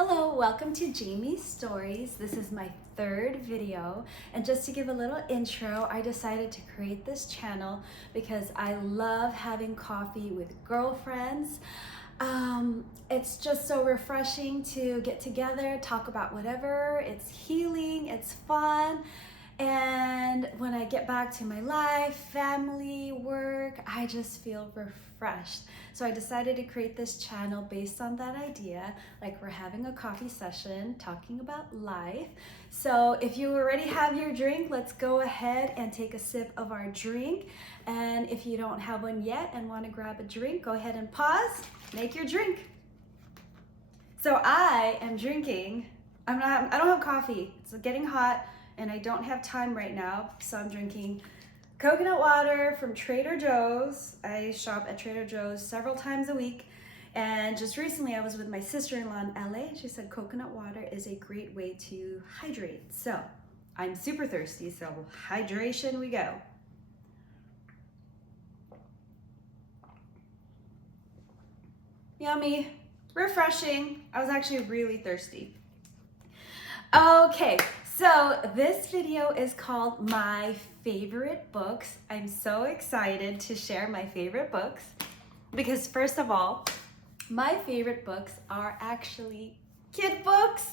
Hello, welcome to Jamie's Stories. This is my third video, and just to give a little intro, I decided to create this channel because I love having coffee with girlfriends. It's just so refreshing to get together, talk about whatever. It's healing, it's fun. And when I get back to my life, family, work, I just feel refreshed. So I decided to create this channel based on that idea. Like, we're having a coffee session talking about life. So if you already have your drink, let's go ahead and take a sip of our drink. And if you don't have one yet and want to grab a drink, go ahead and pause, make your drink. So I am drinking, I don't have coffee. It's getting hot and I don't have time right now, so I'm drinking coconut water from Trader Joe's. I shop at Trader Joe's several times a week, and just recently I was with my sister-in-law in LA. She said coconut water is a great way to hydrate. So I'm super thirsty, so hydration we go. Yummy, refreshing. I was actually really thirsty. Okay, so this video is called My Favorite Books. I'm so excited to share my favorite books because, first of all, my favorite books are actually kid books.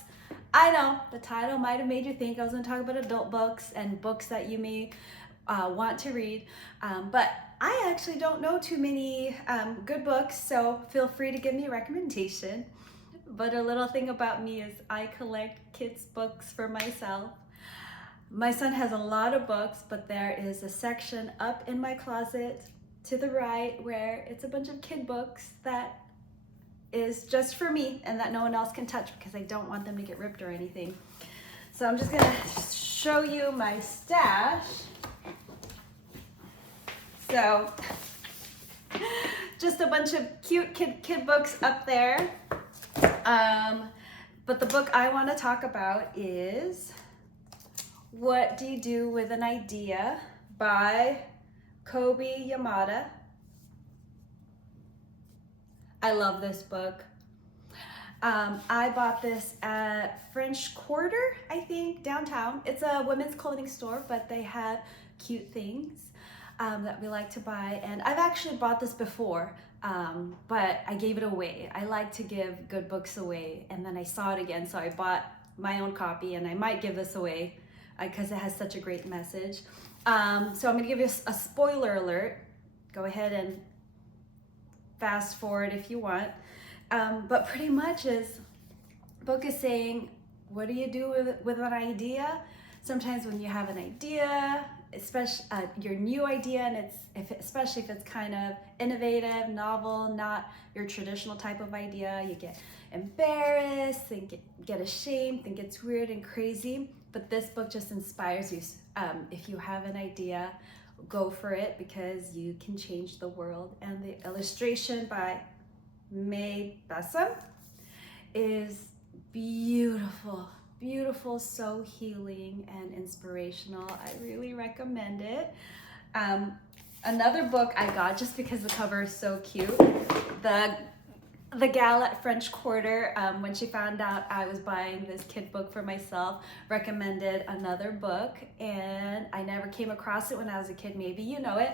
I know the title might have made you think I was going to talk about adult books and books that you may want to read, but I actually don't know too many good books, so feel free to give me a recommendation. But a little thing about me is I collect kids' books for myself. My son has a lot of books, but there is a section up in my closet to the right where it's a bunch of kid books that is just for me and that no one else can touch because I don't want them to get ripped or anything. So I'm just gonna show you my stash. So just a bunch of cute kid books up there. But the book I want to talk about is What Do You Do with an Idea by Kobi Yamada. I love this book. I bought this at French Quarter, I think, downtown. It's a women's clothing store, but they have cute things that we like to buy. And I've actually bought this before. But I gave it away. I like to give good books away, and then I saw it again, so I bought my own copy, and I might give this away because it has such a great message. So I'm gonna give you a spoiler alert. Go ahead and fast forward if you want. But pretty much the book is saying, what do you do with an idea? Sometimes when you have an idea, especially your new idea, and especially if it's kind of innovative, novel, not your traditional type of idea, you get embarrassed, get ashamed, think it's weird and crazy. But this book just inspires you. If you have an idea, go for it because you can change the world. And the illustration by May Bessem is beautiful. Beautiful, so healing and inspirational. I really recommend it. Another book I got just because the cover is so cute. The gal at French Quarter, when she found out I was buying this kid book for myself, recommended another book, and I never came across it when I was a kid. Maybe you know it.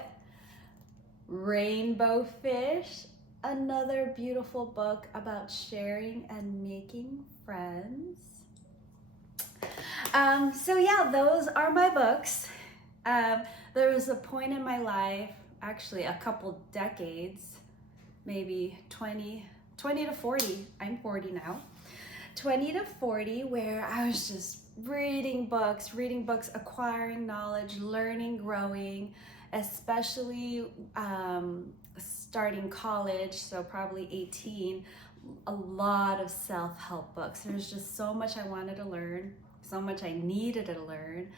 Rainbow Fish, another beautiful book about sharing and making friends. So yeah, those are my books. There was a point in my life, actually a couple decades, maybe 20 to 40, I'm 40 now, 20 to 40, where I was just reading books, acquiring knowledge, learning, growing, especially starting college, so probably 18, a lot of self-help books. There's just so much I wanted to learn, so much I needed to learn.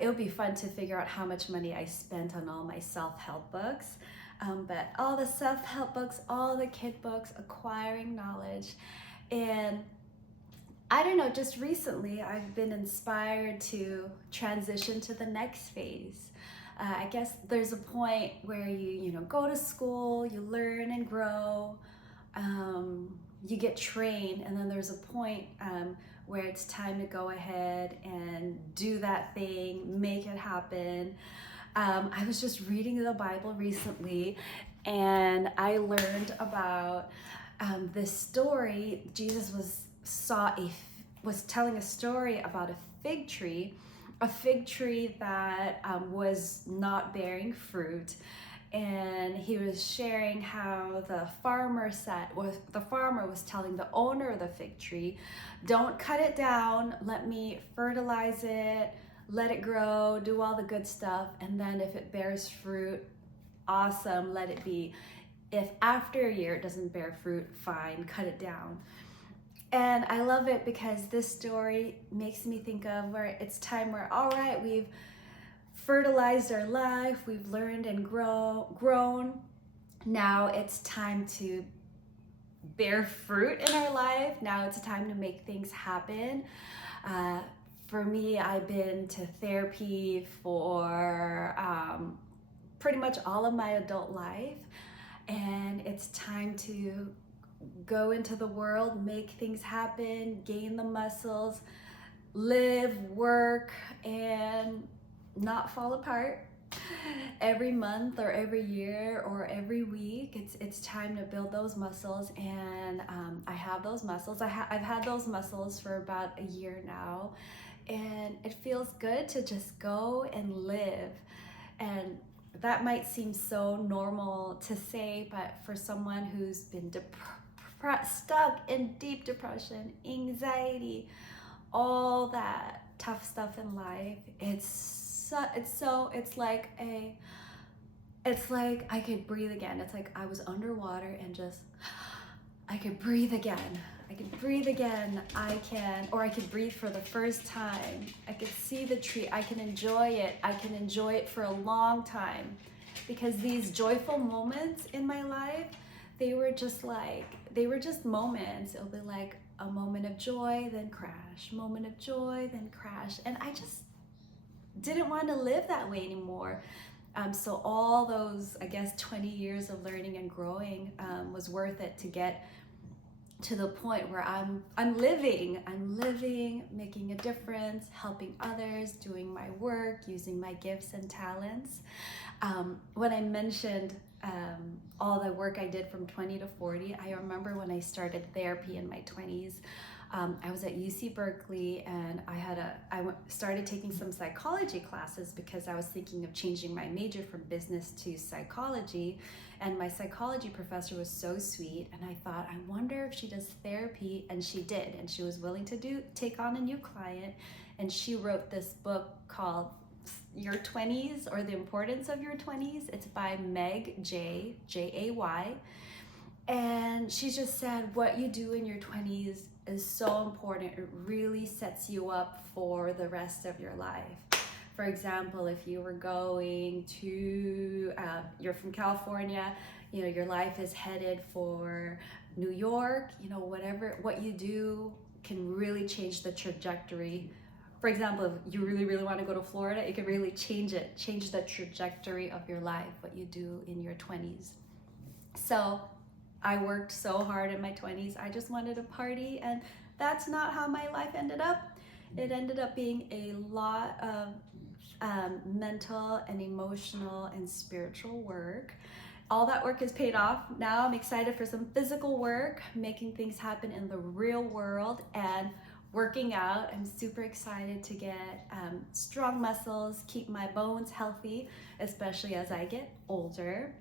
It would be fun to figure out how much money I spent on all my self-help books. But all the self-help books, all the kid books, acquiring knowledge. And I don't know, just recently I've been inspired to transition to the next phase. I guess there's a point where you go to school, you learn and grow. you get trained, and then there's a point where it's time to go ahead and do that thing, make it happen. I was just reading the Bible recently, and I learned about this story. Jesus was telling a story about a fig tree that was not bearing fruit. And he was sharing how the farmer was telling the owner of the fig tree, don't cut it down, let me fertilize it, let it grow, do all the good stuff, and then if it bears fruit, awesome, let it be. If after a year it doesn't bear fruit, fine, cut it down. And I love it because this story makes me think of where it's time where, all right, we've fertilized our life, we've learned and grown. Now it's time to bear fruit in our life. Now it's time to make things happen. For me, I've been to therapy for pretty much all of my adult life, and it's time to go into the world, make things happen, gain the muscles, live, work, and not fall apart every month or every year or every week. It's time to build those muscles, and I have those muscles. I've had those muscles for about a year now, and it feels good to just go and live. And that might seem so normal to say, but for someone who's been stuck in deep depression, anxiety, all that tough stuff in life, it's like I could breathe again. It's like I was underwater and just I could breathe again. I could breathe again. I could breathe for the first time. I could see the tree. I can enjoy it. I can enjoy it for a long time, because these joyful moments in my life, they were just moments. It'll be like a moment of joy, then crash, moment of joy, then crash. And I just didn't want to live that way anymore. So all those, 20 years of learning and growing was worth it to get to the point where I'm living, making a difference, helping others, doing my work, using my gifts and talents. When I mentioned all the work I did from 20 to 40, I remember when I started therapy in my 20s. I was at UC Berkeley, and I started taking some psychology classes because I was thinking of changing my major from business to psychology. And my psychology professor was so sweet, and I thought, I wonder if she does therapy, and she did, and she was willing to take on a new client, and she wrote this book called Your 20s, or The Importance of Your 20s. It's by Meg Jay, Jay. And she just said, what you do in your 20s is so important. It really sets you up for the rest of your life. For example, if you were going to, you're from California, your life is headed for New York, what you do can really change the trajectory. For example, if you really, really want to go to Florida, it can really change the trajectory of your life, what you do in your 20s. So I worked so hard in my 20s. I just wanted to party, and that's not how my life ended up. It ended up being a lot of mental and emotional and spiritual work. All that work is paid off. Now I'm excited for some physical work, making things happen in the real world, and working out. I'm super excited to get strong muscles, keep my bones healthy, especially as I get older.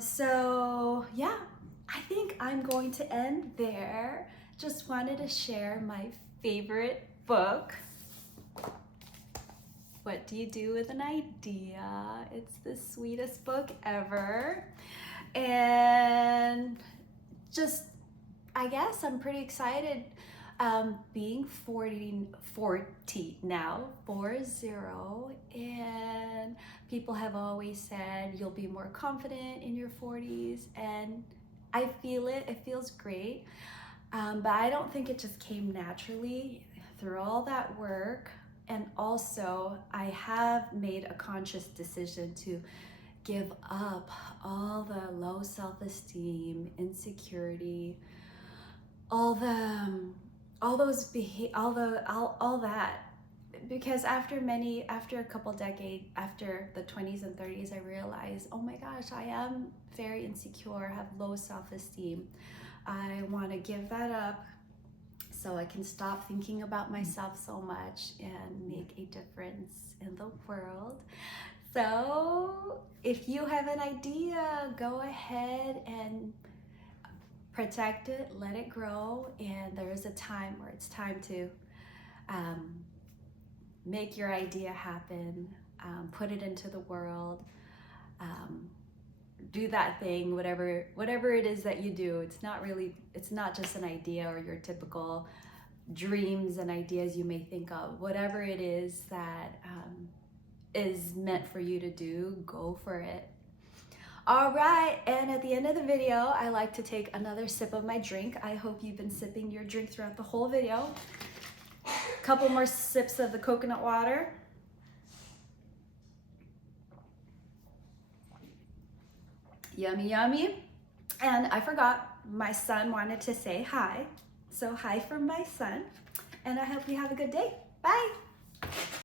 So yeah, I think I'm going to end there. Just wanted to share my favorite book. What do you do with an idea? It's the sweetest book ever. And just, I guess I'm pretty excited being 40 now, 40, and people have always said you'll be more confident in your 40s, and I feel it feels great, but I don't think it just came naturally through all that work. And also I have made a conscious decision to give up all the low self-esteem, insecurity, all that, because after a couple decades, after the 20s and 30s, I realized, oh my gosh, I am very insecure, have low self-esteem. I want to give that up so I can stop thinking about myself so much and make a difference in the world. So if you have an idea, go ahead and protect it, let it grow, and there is a time where it's time to make your idea happen, put it into the world, do that thing, whatever it is that you do. It's not just an idea or your typical dreams and ideas you may think of. Whatever it is that is meant for you to do, go for it. All right, and at the end of the video, I like to take another sip of my drink. I hope you've been sipping your drink throughout the whole video. Couple more sips of the coconut water. Yummy, yummy. And I forgot, my son wanted to say hi. So hi from my son, and I hope you have a good day. Bye.